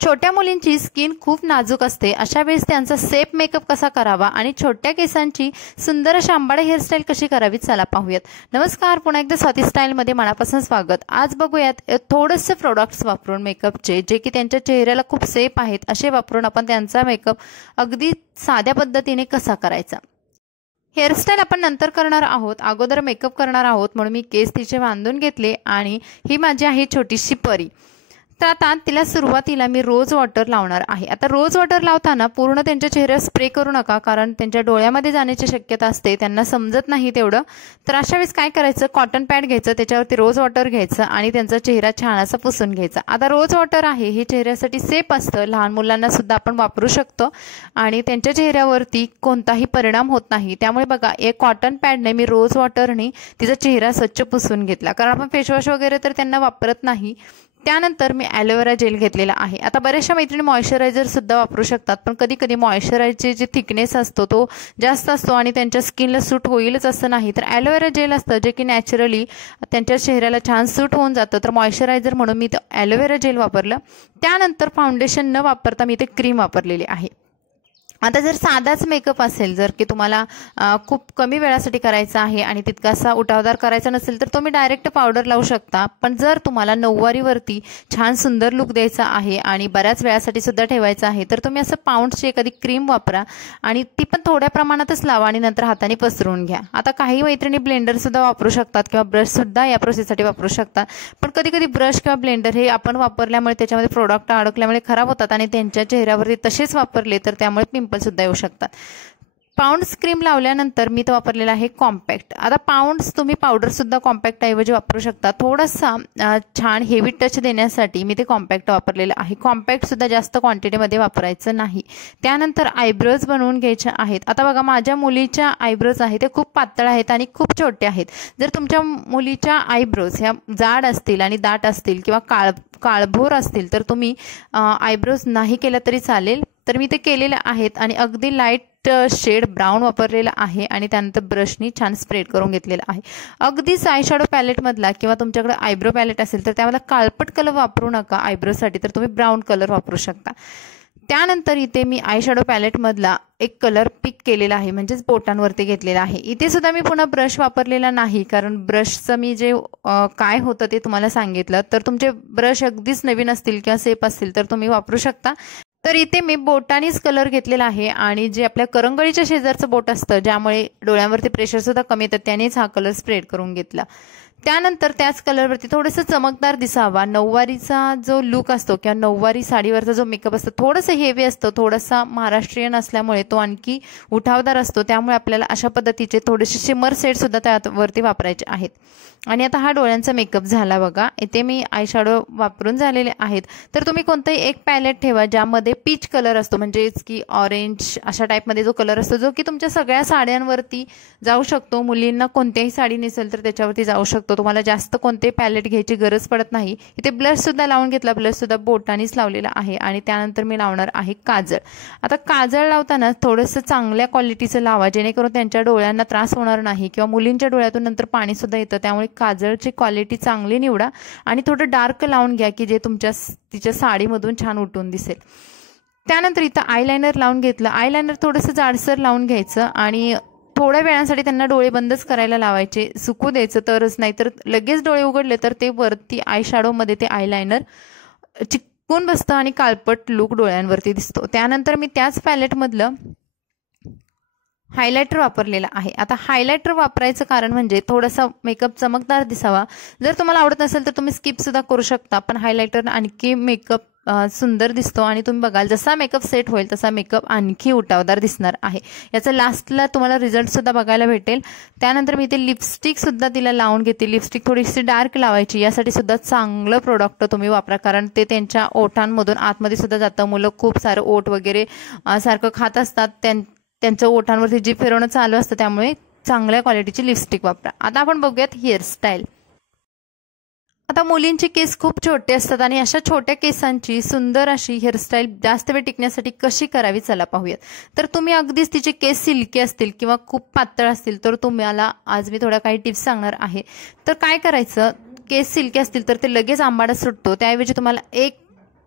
छोट्या मुलींची स्किन खूप नाजूक असते. अशा वेळेस त्यांचा सेफ मेकअप कसा करावा आणि छोट्या केसांची सुंदर अशी आंबाडे हेअरस्टाईल कशी करावी चला पाहूयात. नमस्कार, पुन्हा एकदा स्वाती स्टाईलमध्ये मनापासून स्वागत. आज बघूयात थोडेसे प्रोडक्ट्स वापरून मेकअपचे जे की त्यांच्या चेहऱ्याला खूप सेफ आहेत असे वापरून आपण त्यांचा मेकअप अगदी साध्या पद्धतीने कसा करायचा. हेअरस्टाईल आपण नंतर करणार आहोत, अगोदर मेकअप करणार आहोत. म्हणून मी केस तिचे बांधून घेतले आणि ही माझी आहे छोटीशी परी. तर आता तिला सुरुवातीला मी रोज वॉटर लावणार आहे. आता रोज वॉटर लावताना पूर्ण त्यांच्या चेहऱ्यावर स्प्रे करू नका, कारण त्यांच्या डोळ्यामध्ये जाण्याची शक्यता असते, त्यांना समजत नाही तेवढं. तर अशा वेळेस काय करायचं, कॉटन पॅड घ्यायचं, त्याच्यावरती रोज वॉटर घ्यायचं आणि त्यांचा चेहरा छान असा पुसून घ्यायचा. आता रोज वॉटर आहे हे चेहऱ्यासाठी सेफ असतं, लहान मुलांना सुद्धा आपण वापरू शकतो आणि त्यांच्या चेहऱ्यावरती कोणताही परिणाम होत नाही. त्यामुळे बघा, एक कॉटन पॅडने मी रोज वॉटरने तिचा चेहरा स्वच्छ पुसून घेतला, कारण आपण फेसवॉश वगैरे तर त्यांना वापरत नाही. त्यानंतर मी ॲलोवेरा जेल घेतलेला आहे. आता बऱ्याचशा मैत्रिणी मॉइश्चरायझर सुद्धा वापरू शकतात, पण कधी कधी मॉइश्चरायझरचे जे थिकनेस असतो तो जास्त असतो आणि त्यांच्या स्किनला सूट होईलच असं नाही. तर ॲलोवेरा जेल असतं जे की नॅचरली त्यांच्या चेहऱ्याला छान सूट होऊन जातं. तर मॉइश्चरायझर म्हणून मी ॲलोवेरा जेल वापरलं. त्यानंतर फाउंडेशन न वापरता मी ते क्रीम वापरलेली आहे. आता जर साधाच मेकअप असेल, जर की तुम्हाला खूप कमी वेळासाठी करायचा आहे आणि तितकासा उठावदार करायचा नसेल तर तुम्ही डायरेक्ट पावडर लावू शकता. पण जर तुम्हाला नऊवारीवरती छान सुंदर लुक द्यायचा आहे आणि बऱ्याच वेळासाठी सुद्धा ठेवायचं आहे तर तुम्ही असं पाऊंडची एखादी क्रीम वापरा आणि ती पण थोड्या प्रमाणातच लावा आणि नंतर हाताने पसरवून घ्या. आता काही मैत्रिणी ब्लेंडरसुद्धा वापरू शकतात किंवा ब्रशसुद्धा या प्रोसेससाठी वापरू शकतात. पण कधी कधी ब्रश किंवा ब्लेंडर हे आपण वापरल्यामुळे त्याच्यामध्ये प्रोडक्ट अडकल्यामुळे खराब होतात आणि त्यांच्या चेहऱ्यावरती तसेच वापरले तर त्यामुळे पिंपल सुद्धा येऊ शकतात. पाऊंड्स क्रीम लावल्यानंतर मी तो वापरलेला आहे कॉम्पॅक्ट. आता पाऊंड्स तुम्ही पावडर सुद्धा कॉम्पॅक्ट ऐवजी वापरू शकता. थोडासा छान हेवी टच देण्यासाठी मी ते कॉम्पॅक्ट वापरलेलं आहे. कॉम्पॅक्ट सुद्धा जास्त क्वांटिटीमध्ये वापरायचं नाही. त्यानंतर आयब्रोज बनवून घ्यायच्या आहेत. आता बघा, माझ्या मुलीच्या आयब्रोज आहेत ते खूप पातळ आहेत आणि खूप छोटे आहेत. जर तुमच्या मुलीच्या आयब्रोज ह्या जाड असतील आणि दाट असतील किंवा काळभोर असतील तर तुम्ही आयब्रोज नाही केला तरी चालेल. तर मी ते केलेले आहेत आणि अगदी लाईट शेड ब्राऊन वापरलेला आहे आणि त्यानंतर ब्रशनी छान स्प्रेड करून घेतलेला आहे. अगदीच आय शॅडो पॅलेटमधला किंवा तुमच्याकडे आयब्रो पॅलेट असेल तर त्यामध्ये काळपट कलर वापरू नका आयब्रोसाठी, तर तुम्ही ब्राऊन कलर वापरू शकता. त्यानंतर इथे मी आय शॅडो पॅलेटमधला एक कलर पिक केलेला आहे, म्हणजेच बोटांवरती घेतलेला आहे. इथे सुद्धा मी पुन्हा ब्रश वापरलेला नाही, कारण ब्रशचं मी जे काय होतं ते तुम्हाला सांगितलं. तर तुमचे ब्रश अगदीच नवीन असतील किंवा सेफ असतील तर तुम्ही वापरू शकता. तर इथे मी बोटानीच कलर घेतलेला आहे आणि जे आपल्या करंगळीच्या शेजारचं बोट असतं ज्यामुळे डोळ्यांवरती प्रेशरसुद्धा कमी येतं त्यानेच हा कलर स्प्रेड करून घेतला. त्यानंतर त्याच कलरवरती थोडंसं चमकदार दिसावा, नऊवारीचा जो लुक असतो किंवा नऊवारी साडीवरचा जो मेकअप असतो थोडंसं हेवी असतो, थोडासा महाराष्ट्रीयन असल्यामुळे तो आणखी उठावदार असतो. त्यामुळे आपल्याला अशा पद्धतीचे थोडेसे शिमर सेटसुद्धा त्यावरती वापरायचे आहेत. आणि आता हा डोळ्यांचा मेकअप झाला बघा. इथे मी आय शॅडो वापरून झालेले आहेत. तर तुम्ही कोणतंही एक पॅलेट ठेवा ज्यामध्ये पीच कलर असतो, म्हणजेच की ऑरेंज अशा टाईपमध्ये जो कलर असतो जो की तुमच्या सगळ्या साड्यांवरती जाऊ शकतो. मुलींना कोणत्याही साडी नेसेल तर त्याच्यावरती जाऊ शकतो. तुम्हाला जास्त कोणते पॅलेट घ्यायची गरज पडत नाही. इथे ब्लश सुद्धा लावून घेतला, ब्लश सुद्धा बोटानीच लावलेला आहे. आणि त्यानंतर मी लावणार आहे काजळ. आता काजळ लावताना थोडंसं चांगल्या क्वालिटीचं लावा जेणेकरून त्यांच्या डोळ्यांना त्रास होणार नाही किंवा मुलींच्या डोळ्यातून नंतर पाणी सुद्धा येतं. त्यामुळे काजळची क्वालिटी चांगली निवडा आणि थोडं डार्क लावून घ्या की जे तिच्या साडीमधून छान उठून दिसेल. त्यानंतर इथं आयलायनर लावून घेतलं. आयलायनर थोडंसं जाडसर लावून घ्यायचं आणि थोड्या वेळासाठी त्यांना डोळे बंदच करायला लावायचे, सुकू द्यायचं तरच, नाही तर लगेच डोळे उघडले तर ते वरती आय शॅडोमध्ये ते आयलायनर चिकटून बसतं आणि काळपट लुक डोळ्यांवरती दिसतो. त्यानंतर मी त्याच पॅलेटमधलं हायलायटर वापरलेला आहे. आता हायलायटर वापरायचं कारण म्हणजे थोडासा मेकअप चमकदार दिसावा. जर तुम्हाला आवडत नसेल तर तुम्ही स्किप सुद्धा करू शकता, पण हायलायटर आणखी मेकअप सुंदर दिसतो आणि तुम्ही बघाल जसा मेकअप सेट होईल तसा मेकअप आणखी उठावदार दिसणार आहे. याचा लास्टला तुम्हाला रिझल्ट सुद्धा बघायला भेटेल. त्यानंतर मी इथे लिपस्टिक सुद्धा तिला लावून घेते. लिपस्टिक थोडीशी डार्क लावायची. यासाठी सुद्धा चांगलं प्रोडक्ट तुम्ही वापरा, कारण ते त्यांच्या ओठांमधून आतमध्ये सुद्धा जातं. मुलं खूप सारं ओठ वगैरे सारखं खात असतात, त्यांच्या ओठांवरती जीभ फिरवणं चालू असतं, त्यामुळे चांगल्या क्वालिटीची लिपस्टिक वापरा. आता आपण बघूयात हेअरस्टाईल. आता मुलींचे केस खूप छोटे असतात आणि अशा छोट्या केसांची सुंदर अशी हेअरस्टाईल जास्त वेळ टिकण्यासाठी कशी करावी चला पाहूयात. तर तुम्ही अगदीच तिचे केस सिल्की असतील किंवा खूप पातळ असतील तर तुम्हाला आज मी थोड्या काही टिप्स सांगणार आहे. तर काय करायचं, केस सिल्की असतील तर ते लगेच आंबाडा सुटतो, त्याऐवजी तुम्हाला एक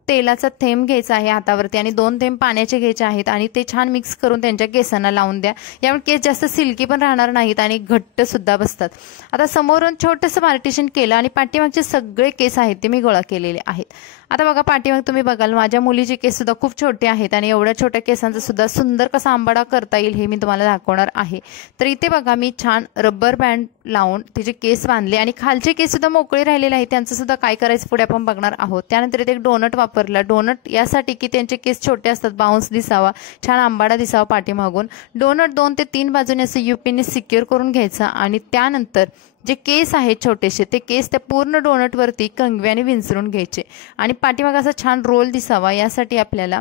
तेलाचा थेंब घ्यायचा आहे हातावरती आणि 2 थेंब पाण्याचे घ्यायचे आहेत आणि ते छान मिक्स करून त्यांच्या केसांना लावून द्या। यामुळे केस जास्त सिल्की पण राहणार नाहीत आणि घट्ट सुद्धा बसतात। आता समोरून छोटंसं पार्टिशन केलं आणि पाठीमागचे सगळे केस आहेत ते मी गोळा केलेले आहेत। आता बघा पाठीमाग तुम्ही बघाल माझ्या मुलीचे केस सुद्धा खूप छोटे आहेत आणि एवढ्या छोट्या केसांचा सुद्धा सुंदर कसा आंबाडा करता येईल हे मी तुम्हाला दाखवणार आहे। तर इथे बघा मी छान रबर बँड लावून तिचे केस बांधले आणि खालचे केस सुद्धा मोकळे राहिलेले आहेत, त्यांचं सुद्धा काय करायचं पुढे आपण बघणार आहोत। त्यानंतर इथे एक डोनट वापरला, डोनट यासाठी की त्यांचे केस छोटे असतात, बाउन्स दिसावा, छान आंबाडा दिसावा पाठीमागून। डोनट 2 ते 3 बाजूने असं युपीने सिक्युअर करून घ्यायचा आणि त्यानंतर जे केस आहेत छोटेसे ते केस त्या पूर्ण डोनटवरती कंगव्याने विंचरून घ्यायचे आणि पाठीमाग असा छान रोल दिसावा यासाठी आपल्याला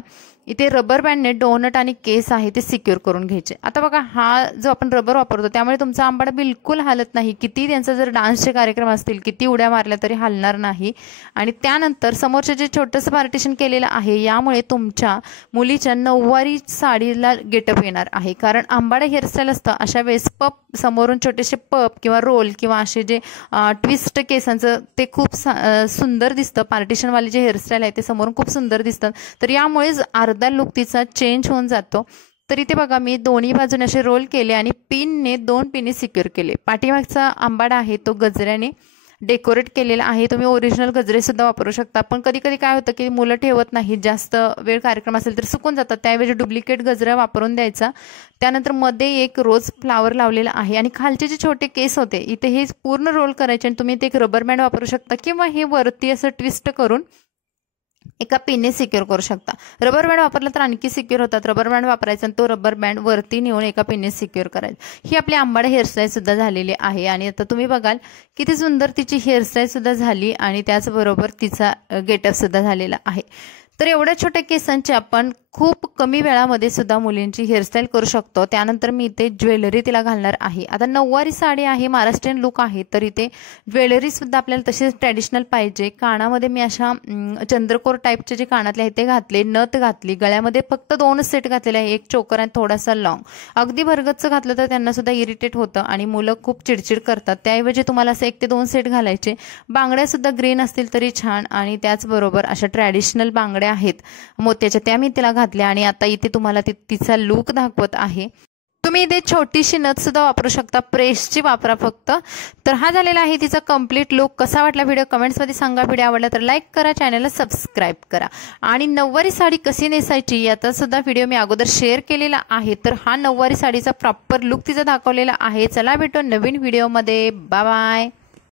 इथे रबर बँडने डोनट आणि केस आहे ते सिक्युअर करून घ्यायचे। आता बघा हा जो आपण रबर वापरतो त्यामुळे तुमचा आंबाडा बिलकुल हालत नाही, किती त्यांचा जर डान्सचे कार्यक्रम असतील किती उड्या मारल्या तरी हलणार नाही। आणि त्यानंतर समोरचे जे छोटंसं पार्टिशन केलेलं आहे यामुळे तुमच्या मुलीच्या नऊवारी साडीला गेटअप येणार आहे, कारण आंबाडा हेअरस्टाईल असतं अशा वेळेस पप समोरून छोटेसे पप किंवा रोल किंवा असे जे ट्विस्ट केसांचं ते खूप सुंदर दिसतं। पार्टिशनवाले जे हेअरस्टाईल आहे ते समोरून खूप सुंदर दिसतात, तर यामुळेच अर्धा लुक तिचा चेंज होऊन जातो। तर इथे बघा मी दोन्ही बाजूने असे रोल केले आणि पिनने 2 पिने सिक्युअर केले। पाठीमागचा आंबाडा आहे तो गजऱ्याने डेकोरेट केलेला आहे, तुम्ही ओरिजिनल गजरे सुद्धा वापरू शकता। पण कधी कधी काय होतं की मुलं ठेवत नाहीत, जास्त वेळ कार्यक्रम असेल तर सुकून जातात, त्याऐवजी डुप्लिकेट गजरा वापरून द्यायचा। त्यानंतर मध्ये एक रोज फ्लावर लावलेला आहे आणि खालचे जे छोटे केस होते इथे हे पूर्ण रोल करायचे आणि तुम्ही इथे एक रबर बँड वापरू शकता किंवा हे वरती असं ट्विस्ट करून एका पिनने सिक्युअर करू शकता। रबर बँड वापरला तर आणखी सिक्युअर होतात, रबर बँड वापरायचा आणि तो रबर बँड वरती नेऊन एका पिनने सिक्युअर करायचा। ही आपली आंबाडा हेअरस्टाईल सुद्धा झालेली आहे आणि आता तुम्ही बघाल किती सुंदर तिची हेअरस्टाईल सुद्धा झाली आणि त्याचबरोबर तिचा गेटअप सुद्धा झालेला आहे। तर एवढ्या छोट्या केसांची आपण खूप कमी वेळामध्ये सुद्धा मुलींची हेअरस्टाईल करू शकतो। त्यानंतर मी इथे ज्वेलरी तिला घालणार आहे। आता नऊवारी साडी आहे, महाराष्ट्रीयन लुक आहे, तर इथे ज्वेलरी सुद्धा आपल्याला तशीच ट्रॅडिशनल पाहिजे। कानामध्ये मी अशा चंद्रकोर टाईपचे जे कानातले आहेत ते घातले, नथ घातली, गळ्यामध्ये फक्त 2 सेट घातलेले आहे, एक चोकर आणि थोडासा लॉंग। अगदी भरगतचं घातलं तर त्यांना सुद्धा इरिटेट होतं आणि मुलं खूप चिडचिड करतात, त्याऐवजी तुम्हाला असं 1 ते 2 सेट घालायचे। बांगड्या सुद्धा ग्रीन असतील तरी छान आणि त्याचबरोबर अशा ट्रॅडिशनल बांगड्या आहेत मोत्याच्या, त्या मी तिला घातल्या आणि आता इथे तुम्हाला तिचा लुक दाखवत आहे। तुम्ही इथे छोटीशी नथ सुद्धा वापरू शकता, प्रेसची वापरा फक्त। तर हा झालेला आहे तिचा कंप्लीट लुक। कसा वाटला व्हिडिओ कमेंट्समध्ये सांगा, व्हिडिओ आवडला तर लाईक करा, चॅनलला सबस्क्राईब करा आणि नऊवारी साडी कशी नेसायची याचा सुद्धा व्हिडिओ मी अगोदर शेअर केलेला आहे। तर हा नऊवारी साडीचा प्रॉपर लुक तिचा दाखवलेला आहे। चला भेटू नवीन व्हिडिओमध्ये, बाय बाय।